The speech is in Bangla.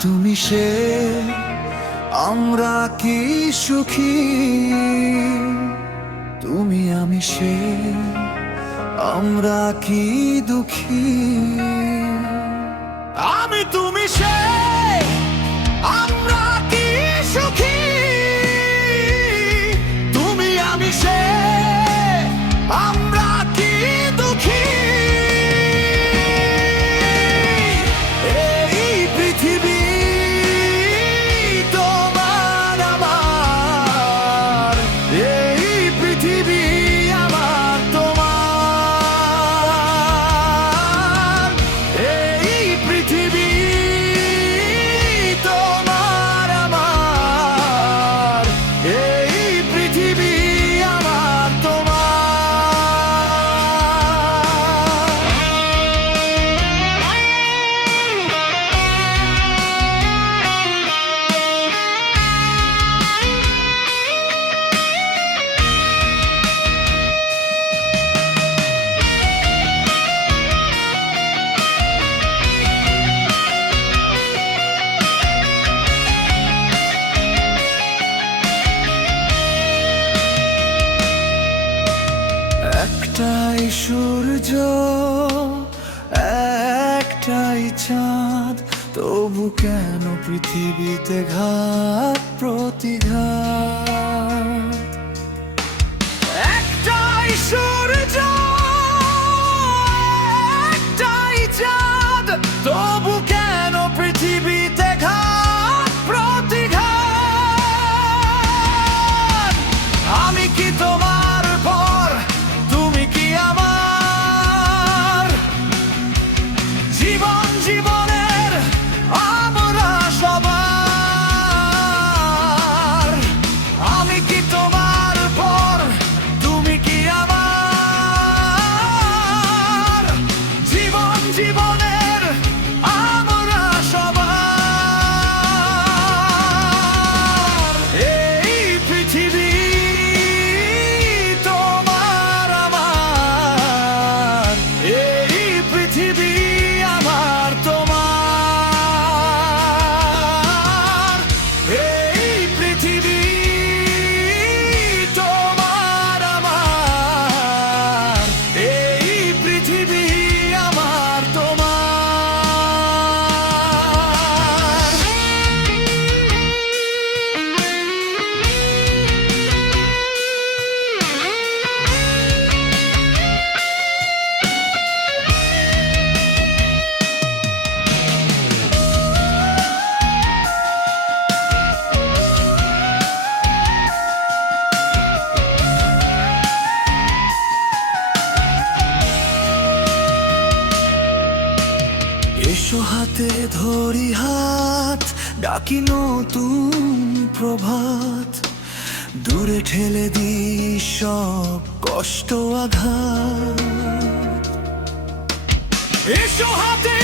তুমি সে আমরা কি সুখী? তুমি আমি সে আমরা কি দুঃখী? আমি তুমি সে। সূর্য একটাই চাঁদ তবু কেন পৃথিবীতে ঘাত প্রতিঘাত? এসো হাতে ধরি হাত, ডাকি নতুন প্রভাত। দূরে ঠেলে দি সব কষ্ট আঘাত। এসো হাতে